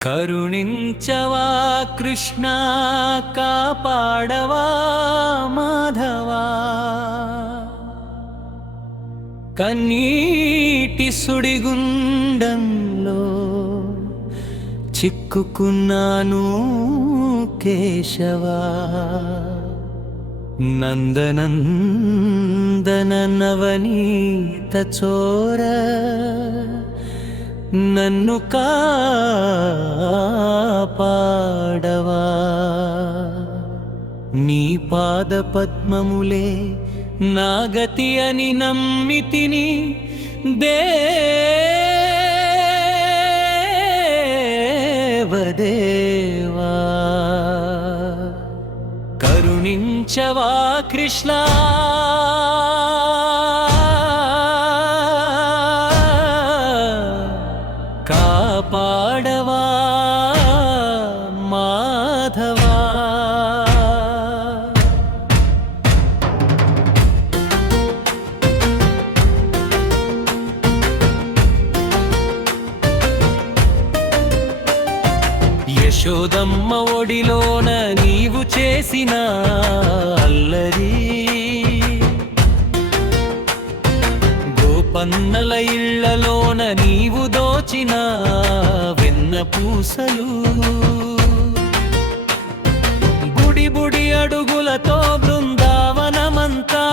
కరుణించవా కృష్ణ కాపాడవా మాధవా కన్నీటి సుడిగుండంలో చిక్కుకున్నాను కేశవా నందనందన నవనీత చోర నన్ను కాపాడవా నీ పాద పద్మములే నా గతి అని నమ్మితిని దేవదేవా కరుణించవా కృష్ణ కాపాడవా మాధవా యశోదమ్మ ఒడిలోన నీవు చేసిన అల్లరి గోపన్నల ఇళ్లలోన నీవు దోచిన వెన్న పూసలు బుడి బుడి అడుగులతో బృందావనమంతా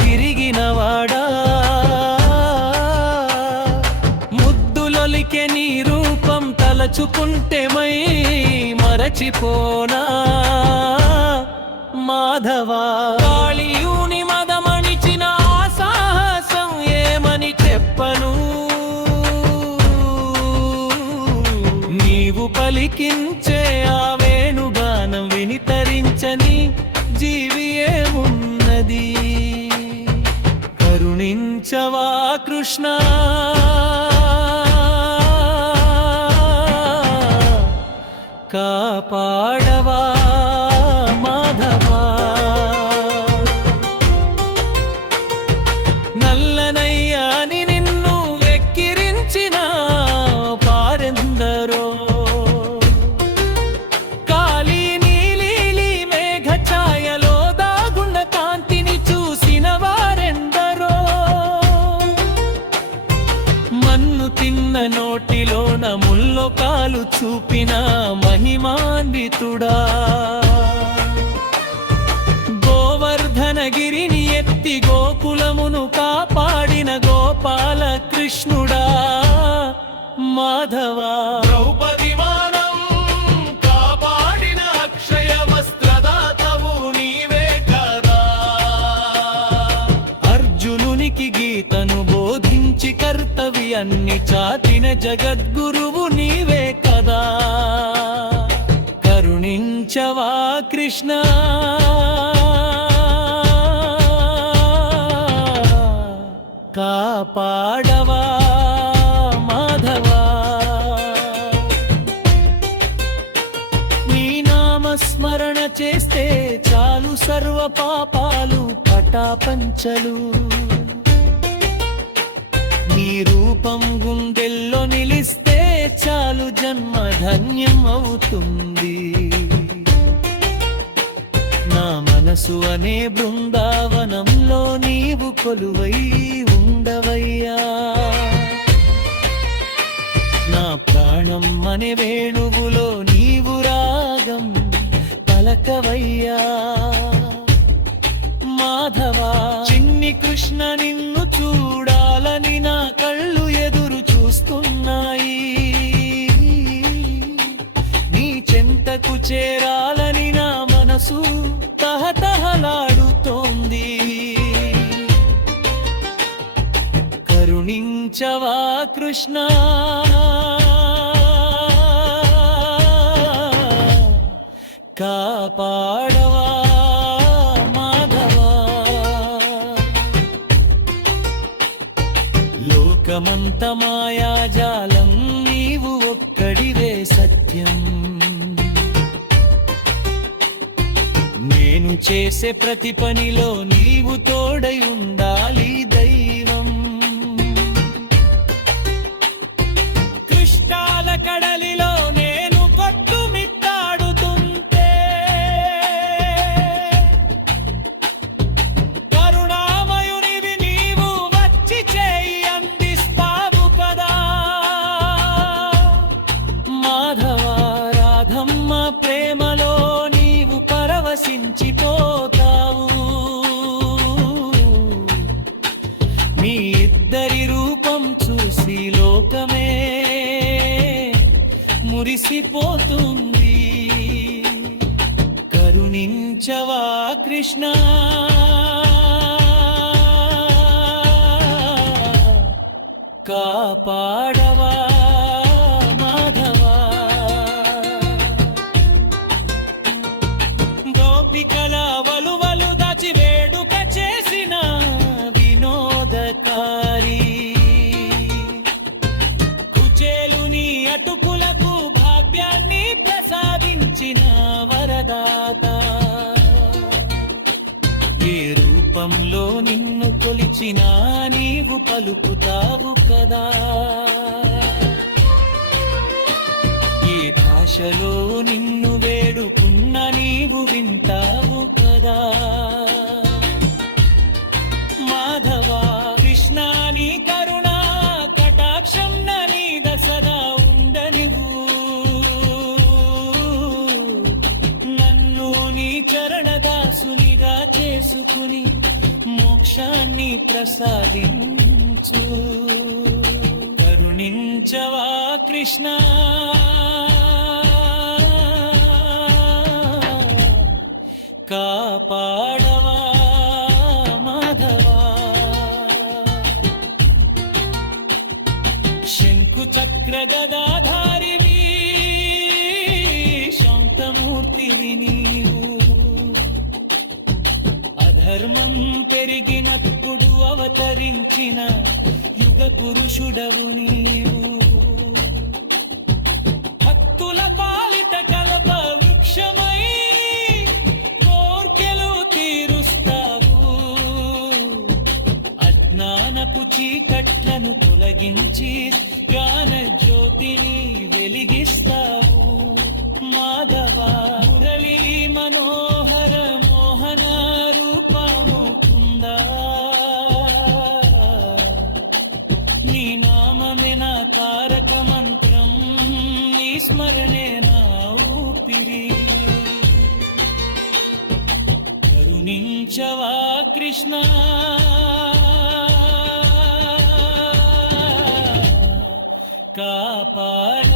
తిరిగినవాడా ముద్దులొలికే నీ రూపం తలచుకుంటే మై మరచిపోనా మాధవా కాళీయుని మదమణిచిన సాహసం ఏమని చెప్పను నీవు పలికించే ఆ వేణుగానం వినితరించని జీవి ఏమున్నది కరుణించవా కృష్ణ కాపాడవా మాధవా నల్లనయ్యాని నిన్ను వెక్కిరించిన పారెందరో కాళీ నీలి మేఘ ఛాయలో దాగున్న కాంతిని చూసిన వారెందరో మన్ను తిన్న నోటిలోన ముల్లో కాలు చూపిన మహిమాన్వితుడా గోవర్ధనగిరిని ఎత్తి గోకులమును కాపాడిన గోపాల కృష్ణుడా మాధవా ద్రౌపది మానం కాపాడిన అక్షయ వస్త్రదాతవు నీవే కదా అర్జునునికి గీతను బోధించి కర్తవ్యాన్ని చాటిన జగద్గురువు నీవే కదా కరుణించవా కృష్ణ కాపాడవా మాధవా నీ నామస్మరణ చేస్తే చాలు సర్వ పాపాలు పటాపంచలు నీ రూపం గుండెల్లో నిలిస్తే చాలు జన్మ ధన్యం అవుతుంది నా మనసు అనే బృందావనంలో నీవు కొలువై ఉండవయ్యా నా ప్రాణం అనే వేణువులో నీవు రాగం పలకవయ్యా మాధవా చిన్ని కృష్ణ నిన్ను చూడాలని నా కళ్ళు ఎదురు చూస్తున్నాయి నీ చెంతకు చేరాలని నా మనసు తహతహలాడుతోంది కరుణించవా కృష్ణ కాపాడవా లోకమంత మాయాజాలం నీవు ఒక్కడివే సత్యం నేను చేసే ప్రతి పనిలో నీవు తోడై ఉండాలి దైవం కృష్ణాల కడలిలో మురిసిపోతుంది. కరుణించవా కృష్ణ, కాపాడవా మాధవా. గోపికల వలువలు దాచి వేడుక చేసిన వినోదకారి, కుచేలుని అటుకులకు భాగ్యాన్ని ప్రసాదించిన వరదాత. ఏ రూపంలో నిన్ను కొలిచినా నీవు పలుకుతావు కదా, ఏ భాషలో నిన్ను వేడుకున్న నీవు వింటావు కదా. మాధవా కృష్ణ నీ కరుణా కటాక్షం నీద సదా ఉండనివు. నన్ను నీ చరణదాసునిగా చేసుకుని మోక్షాన్ని ప్రసాదించు. కరుణించవా కృష్ణ, కాపాడవా మాధవా. శంకు చక్ర గదాధారివి శాంతమూర్తివి నీవు. అధర్మం పెరిగినప్పుడు అవతరించిన యుగ పురుషుడవు నీవు. భక్తుల పాలిట కల్ప వృక్షమై కోర్కెలు తీరుస్తావు. అజ్ఞానపు చీకట్లను తొలగించి జ్ఞాన జ్యోతిని వెలిగిస్తావు. మాధవా మురళీ మనోహర మోహన రూపము కుందా, నీ నామమే నా తారక మంత్రం, నీ స్మరణే నా ఊపిరి. కరుణించవా కృష్ణ, కాపాడ